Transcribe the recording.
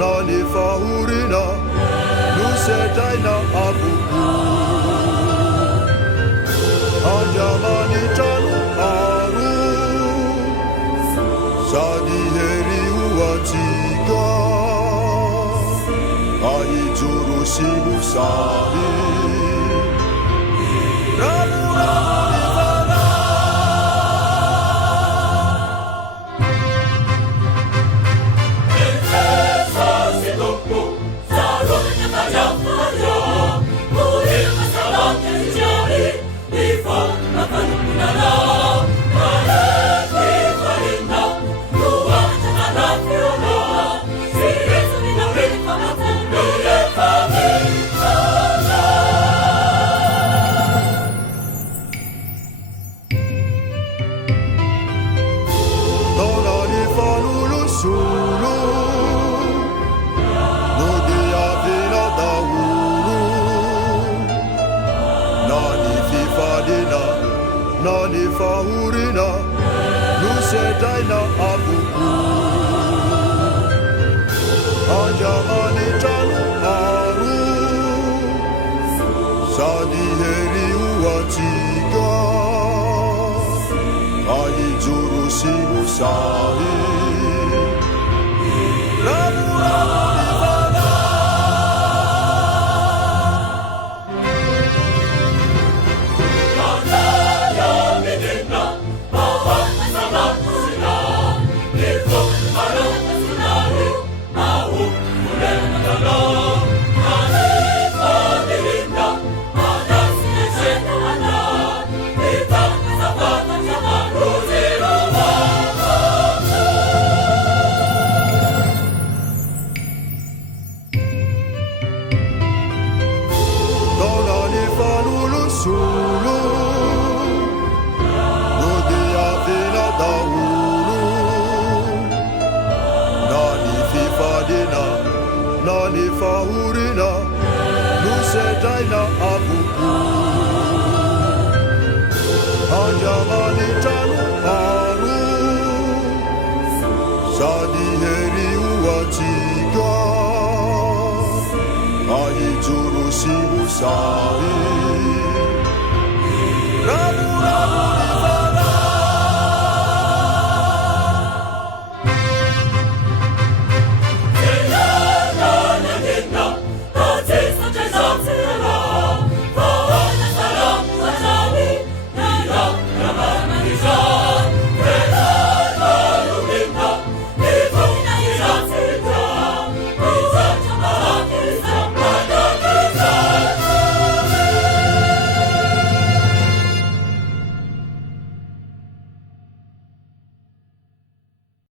Nani fahurina, nusetaina abuku. Anjamani tanu aru, sadi heri uatika. Ai juru sibu sari, nani fahurina, nusetaina abuku. Anjamani tanu aru, sadi heri uatika. Ai juru sibu sari, sulu, nudia vina daulu. Nani fifadina, nani fahurina, nusetaina abuku. Anjamani tanu aru, sadi heri uatika. Ai juru sibu sari.